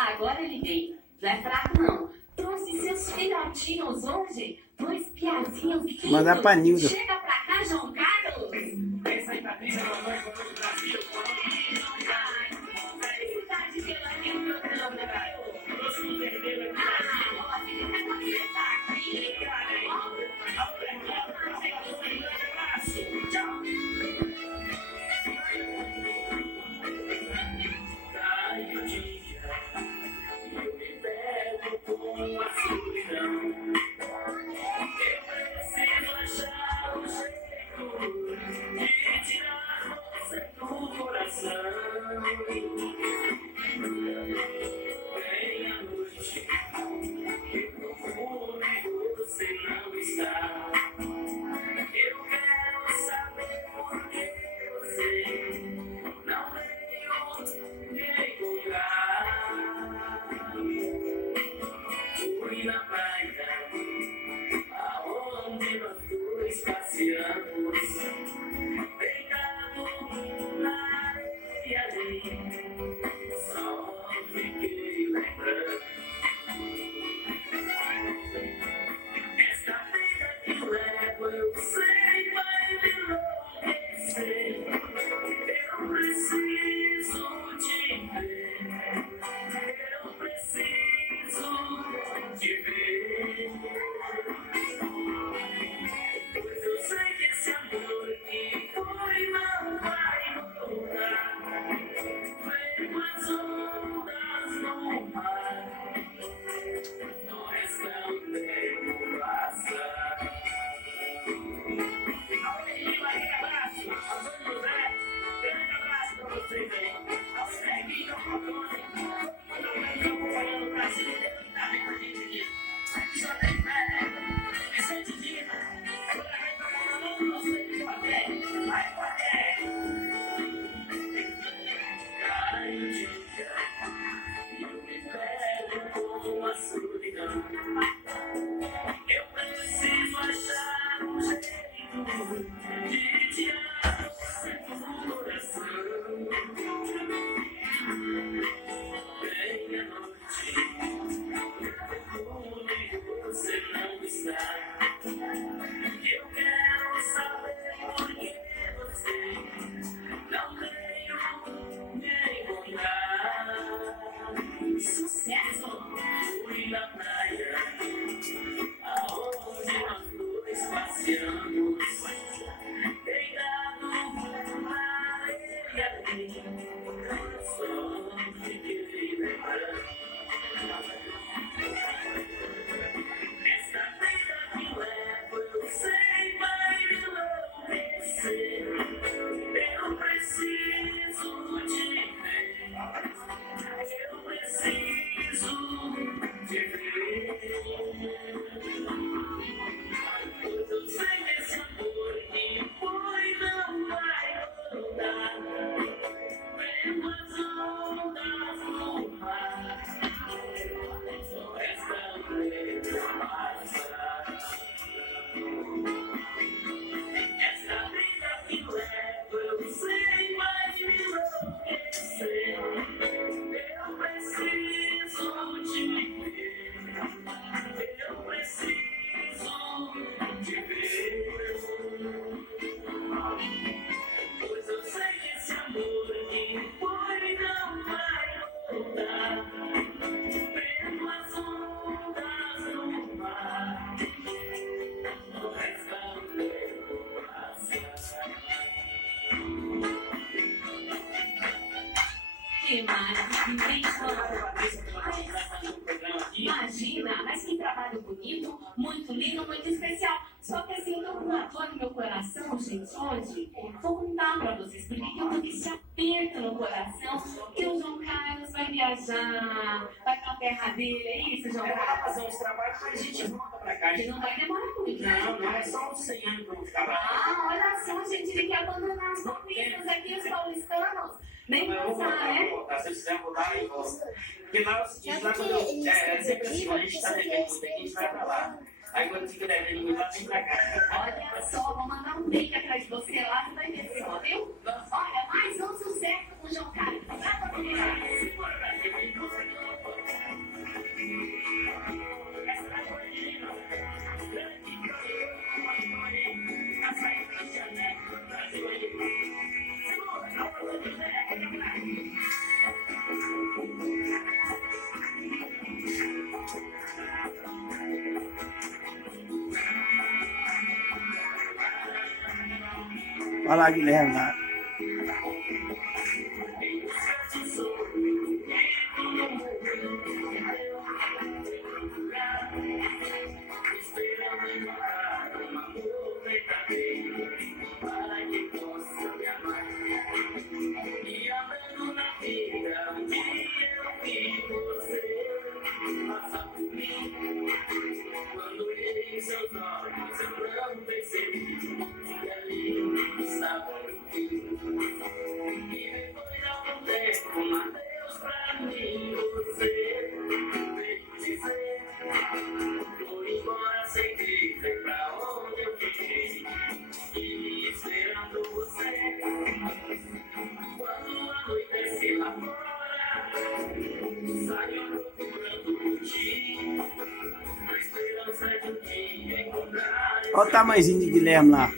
Agora ele veio. Não é fraco, não. Trouxe seus filhotinhos hoje. 2 piazinhos lindos. Mandar pra Nilda. Chega pra cá, João Carlos. Essa aí tá triste, ela vai com o Brasil. Felicidade pela Nilda. Próximo vermelho aqui. Imagina, mas que trabalho bonito, muito lindo, muito especial. Só que assim, tô com uma dor no meu coração, gente, hoje. Vou contar pra vocês, porque eu tô com esse aperto no coração, que o João Carlos vai viajar, vai pra terra dele, é isso, João Carlos? Vai fazer uns trabalhos, mas a gente volta pra cá. Que não vai demorar muito, né? Não, é só uns 100 anos pra não ficar lá. Ah, olha só, gente, ele quer abandonar os paulistas aqui, os paulistanos. Nem pensar, né? Se eles quiserem voltar, aí volta. Porque lá é o seguinte, lá quando é sempre assim, quando a gente tá devendo muito aqui, a gente vai pra lá. Aí quando fica devendo muito lá, vem pra cá. Olha só, vou mandar um beijo atrás de você lá, você vai ver só, viu? Olha, mais um sucesso com o João Carlos. Pra você. Olha lá, Guilherme lá. Olha o tamanhozinho de Guilherme lá.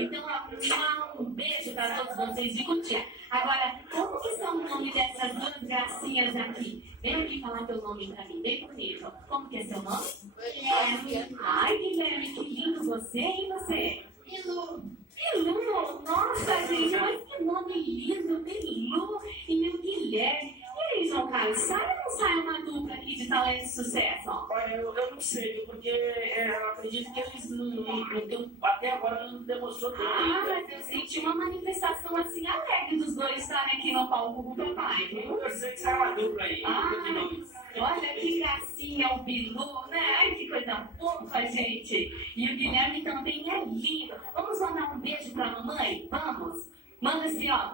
Então, um beijo para todos vocês de Cotia. Agora, como que são o nome dessas duas gracinhas aqui? Vem aqui falar teu nome para mim, bem bonito. Como que é seu nome? Guilherme. Ai, Guilherme, que lindo você, e você? Pilu. Pilu, nossa, gente, mas que nome lindo, Pilu e o Guilherme. E aí, João Carlos, sai ou não sai uma dupla aqui de talento de sucesso? Olha, eu não sei, porque eu acredito que eles não têm, até agora não demonstrou tanto. Ah, mas eu senti uma manifestação assim alegre dos dois estarem aqui no palco com o papai, viu? Eu sei que sai uma dupla aí. Olha que gracinha o Bilu, né? Ai, que coisa fofa, gente. E o Guilherme também é lindo. Vamos mandar um beijo pra mamãe? Vamos? Manda assim, ó.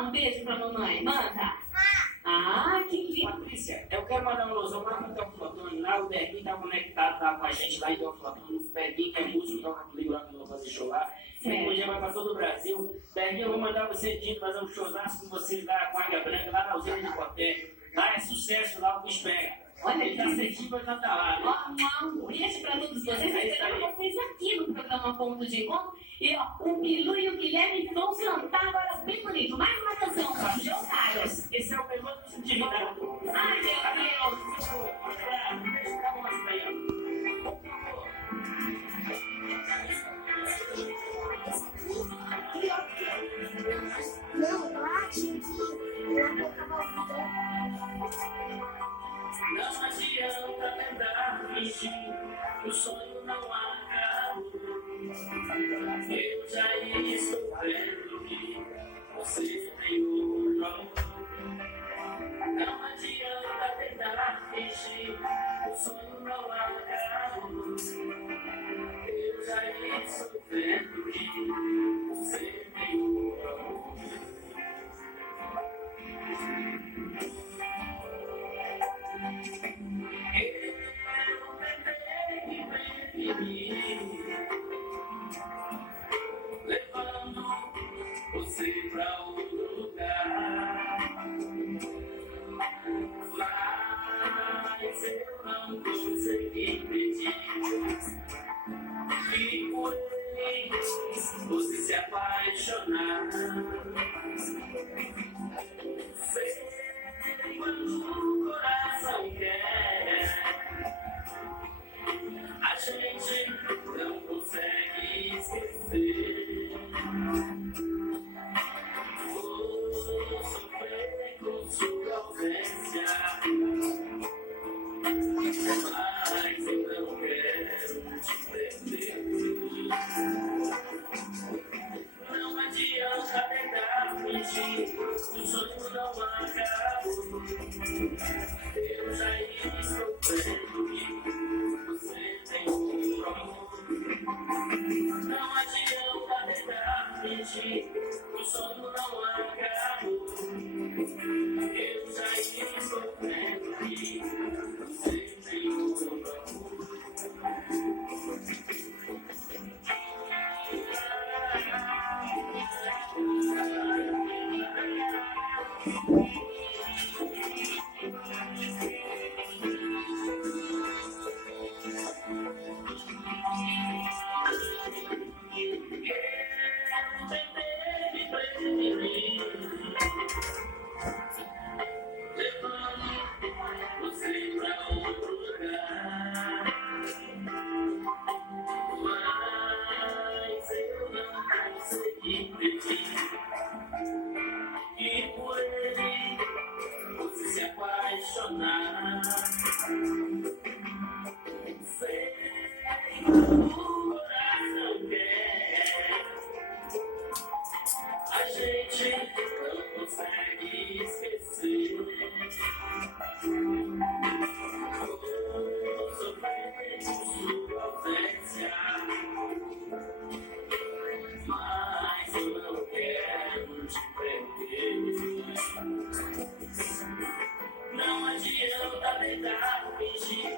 Um beijo pra mamãe. Manda. Ah, que lindo. Patrícia, eu quero mandar um alusão lá para o Teoflotone. Lá o Berguinho está conectado tá com a gente lá em Teoflotone. O Berguinho, que é músico, toca comigo lá que eu vou fazer show lá. Depois já vai para todo o Brasil. Berguinho, eu vou mandar você de fazer um showzaço com vocês lá com a Águia Branca, lá na usina de Coté. Lá é sucesso, lá o bicho pega. Olha, ele tá certinho pra cantar lá, né? Um beijo pra todos vocês. Esperando vocês aqui no programa Ponto de Encontro. E ó, o Bilu e o Guilherme vão cantar agora bem bonito. Mais uma canção para o João Carlos. Esse é o melhor do divino. Ai, meu Deus. Deixa eu mostrar aí, ó. Não, eu acho que meu cavalzinho. Não adianta tentar fingir, o sonho não acabou. Eu já estou vendo que você tem outro amor. Não adianta tentar fingir, o sonho não acabou. Eu já estou vendo que você tem outro amor. Levando você pra outro lugar, mas eu não consegui pedir. E por ele você se apaixonar. Sei quando o coração quer, a gente não consegue esquecer. Vou sofrer com sua ausência, mas eu não quero te perder. Não adianta tentar fingir, o sonho não acabou. Eu já estou vendo que você tem outro amor. Não adianta tentar fingir, o sonho não acabou. Eu já estou vendo que você tem outro amor. Você pra outro lugar, mas eu não consegui pedir. E por ele você se apaixonar. Sei quando o coração quer, a gente não consegue esquecer. Vou sofrer com sua ausência, mas eu não quero te perder. Não adianta tentar fingir,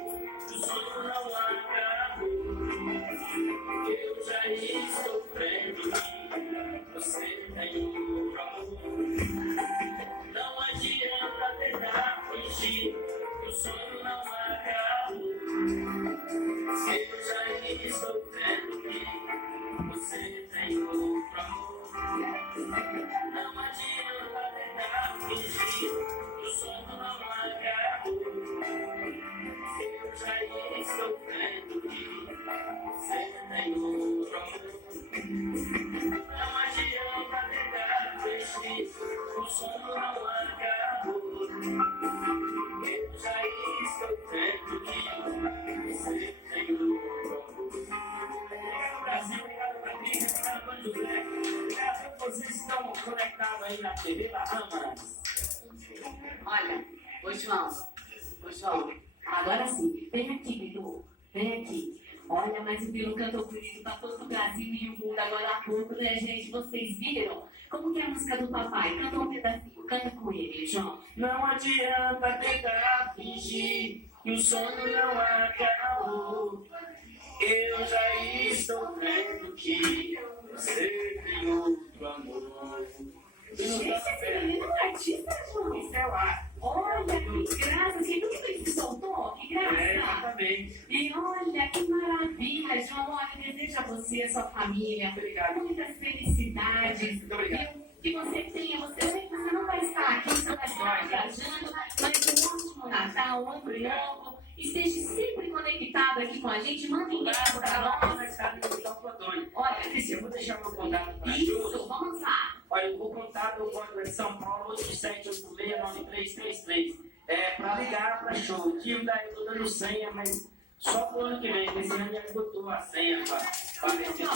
o sonho não acabou. Eu já estou vendo que você tem outro amor. Não adianta tentar fingir, o sonho não acabou. Eu já estou vendo que você tem outro amor. Não adianta tentar fingir, o sonho não acabou. Eu já estou vendo que você tem outro amor. Não adianta tentar fingir, o sonho não acabou. Eu já estou vendo que você tem outro amor. Obrigado, Brasil, obrigado, Patrícia, obrigado, Antônio José. Obrigado a vocês que estão conectados aí na TV Bahamas. Olha, ô João, agora sim, vem aqui, Bilu, vem aqui. Olha, mas o Bilu cantou bonito pra todo o Brasil e o mundo agora há pouco, né, gente? Vocês viram? Como que é a música do papai? Canta um pedacinho, canta com ele, João. Não adianta tentar fingir que o sonho não acabou. Eu já estou vendo que você tem outro amor. Gente, esse menino é um artista, João. Isso é lá. Olha, que graça, assim, tudo que ele se soltou, que graça. Exatamente. E olha, que maravilha, João. Olha, desejo a você e a sua família muitas felicidades. Muito obrigado. Que você tenha, você não vai estar aqui, você vai estar viajando, mas um ótimo Natal, um ano novo. Esteja sempre conectado aqui com a gente. Manda e-mail para nós. Olha, Olha, eu vou deixar meu contato para isso, vamos lá. Olha, eu vou contar anotado o código de São Paulo 87869333. Para ligar para show. O time daí eu tô dando senha, mas só pro ano que vem. Esse ano já esgotou a senha para Tá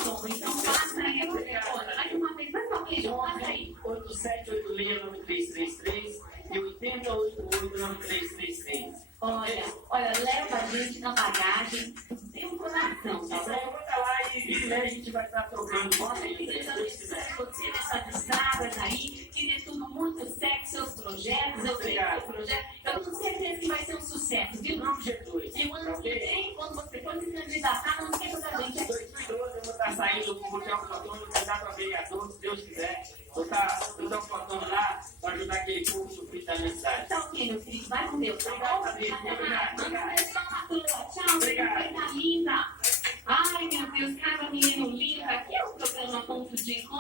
bom, então passa aí o telefone. Mais uma vez, mais uma vez, passa aí. 87869333 e 80889333. Olha, leva a gente na bagagem, tem um coração, tá bom? Bota lá e a gente vai estar trocando. Deus abençoe você nessas estradas aí, que dê tudo muito certo, seus projetos, eu sei seus projetos. Eu tenho certeza que vai ser um sucesso, viu? Não, Jesus. E o ano que vem, quando você for se candidatar, não esqueça da gente. 2012 eu vou estar saindo pro Teófilo Otônio, candidato a vereador, se Deus quiser. Vou estar no Teófilo Otônio lá para ajudar aquele povo sofrido da mensagem. Tá ok, meu filho, vai com Deus, tá bom? Obrigado, amigo. Obrigado. Manda um beijo pra Matura, tchau. Obrigado.